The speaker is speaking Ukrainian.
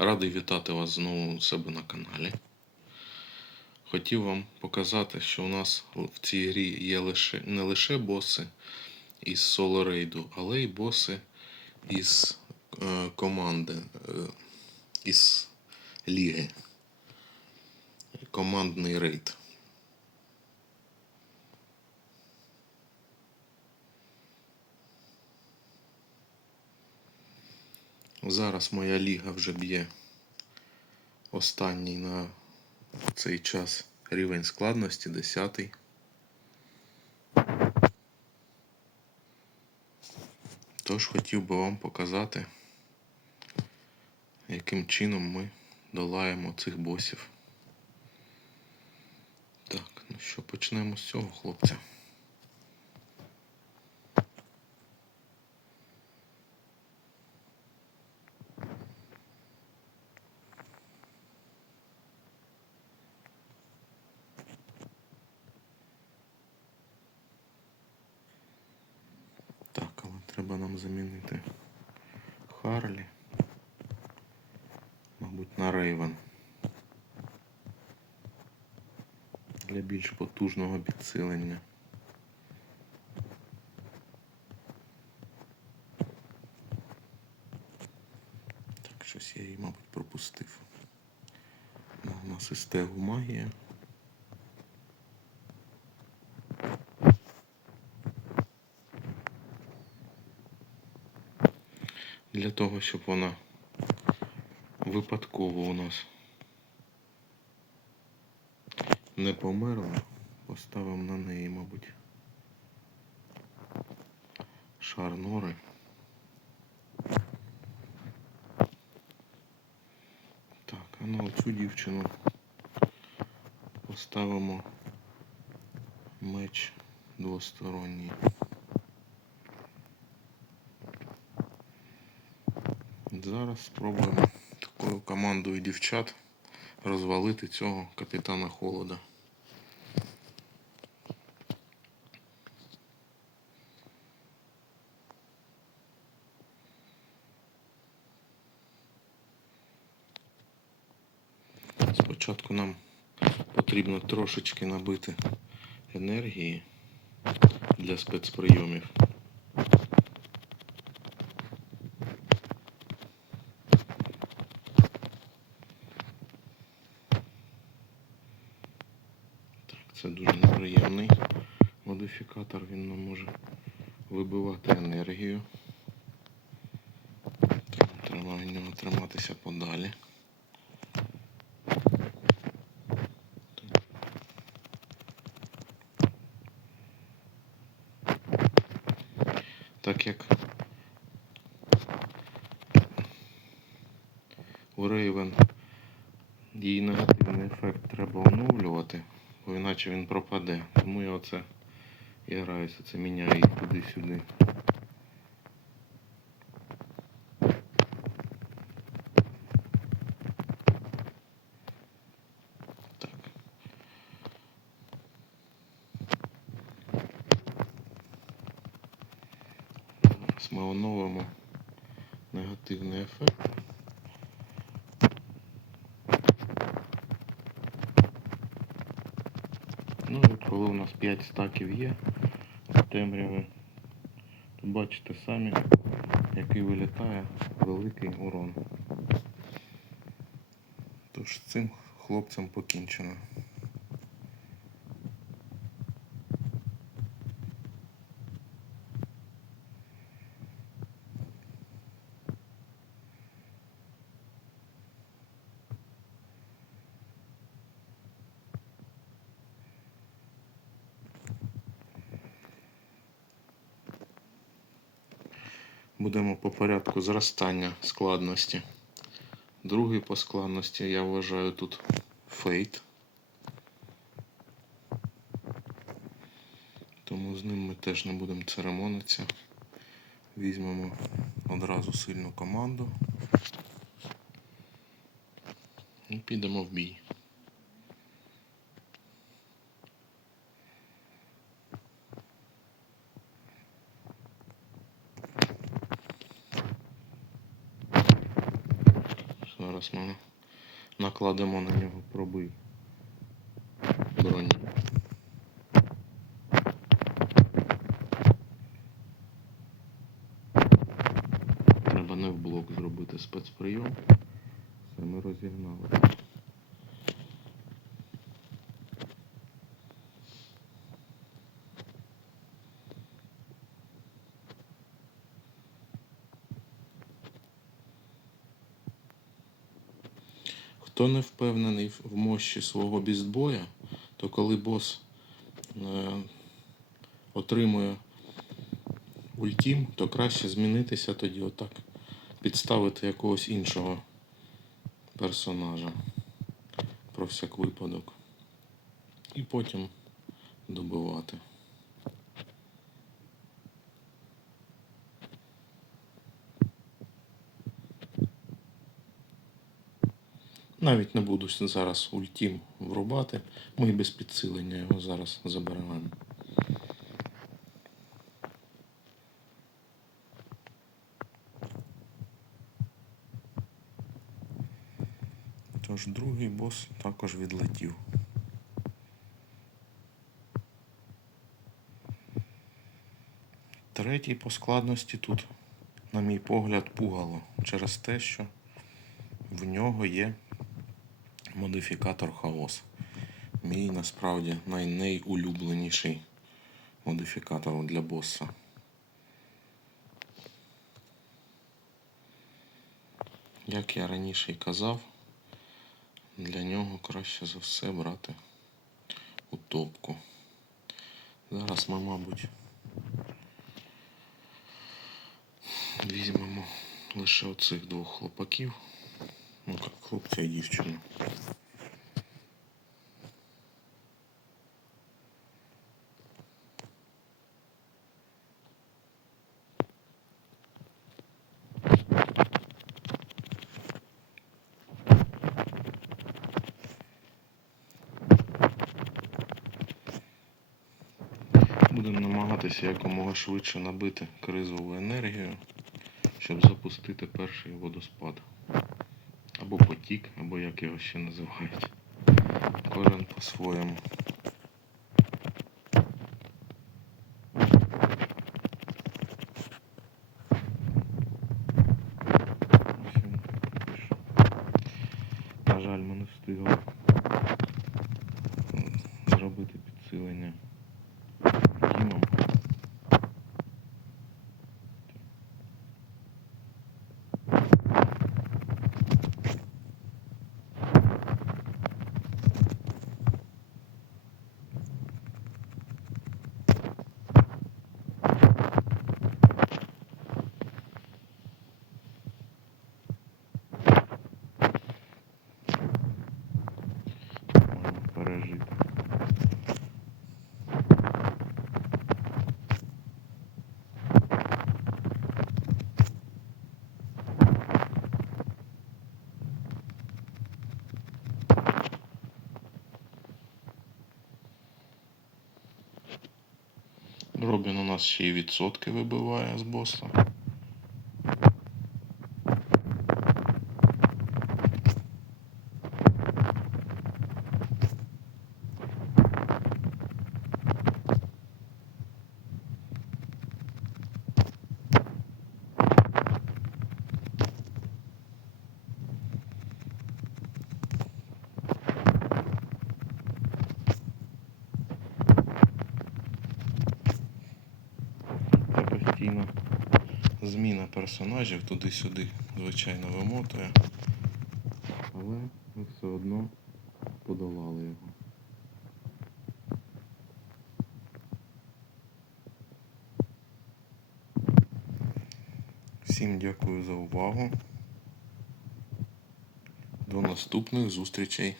Радий вітати вас знову у себе на каналі. Хотів вам показати, що у нас в цій грі є лише, не лише боси із соло рейду, але й боси із е, команди, е, із ліги. Командний рейд. Зараз моя ліга вже б'є останній на цей час рівень складності 10. Тож хотів би вам показати, яким чином ми долаємо цих босів. Так, ну що, почнемо з цього хлопця. Так, але треба нам замінити Харлі. Мабуть, на Рейвен. Для більш потужного підсилення. Так, щось я її, мабуть, пропустив. У нас із тегу магія. Для того, щоб вона випадково у нас не померла, поставимо на неї, мабуть, шар нори. Так, а на цю дівчину поставимо меч двосторонній. Зараз спробуємо такою командою дівчат розвалити цього капітана холода. Спочатку нам потрібно трошечки набити енергії для спецприйомів. Так, це дуже неприємний модифікатор, він нам може вибивати енергію. Треба від нього триматися подалі. Так. Як у Рейвен її негативний ефект треба оновлювати, бо іначе він пропаде. Тому я оце і граюся, це міняю туди-сюди. Ми негативний ефект. Ну і коли у нас 5 стаків є темряви, бачите самі, який вилітає великий урон. Тож з цим хлопцем покінчено. Будемо по порядку зростання складності. Другий по складності я вважаю тут фейт. Тому з ним ми теж не будемо церемонитися. Візьмемо одразу сильну команду і підемо в бій. Зараз ми накладемо на нього пробий броні. Треба не в блок зробити спецприйом. Все ми розігнали. Хто не впевнений в мощі свого бістбоя, то коли бос е, отримує ультім, то краще змінитися тоді отак. Підставити якогось іншого персонажа про всяк випадок. І потім добивати. Навіть не буду зараз ультім врубати. Ми без підсилення його зараз заберемо. Тож другий бос також відлетів. Третій по складності тут, на мій погляд, пугало через те, що в нього є модифікатор хаос. Мій насправді най- найулюбленіший модифікатор для боса. Як я раніше й казав, для нього краще за все брати утопку. Зараз ми, мабуть, візьмемо лише оцих двох хлопаків. Ну, як хлопця і дівчину. Будемо намагатися якомога швидше набити кризову енергію, щоб запустити перший водоспад. Або потік, або як його ще називають. Кожен по-своєму. Пішов. На жаль, ми не встигли нас ще й відсотки вибиває з боса. Це постійно зміна персонажів туди-сюди, звичайно, вимотує. Але ми все одно подолали його. Всім дякую за увагу. До наступних зустрічей.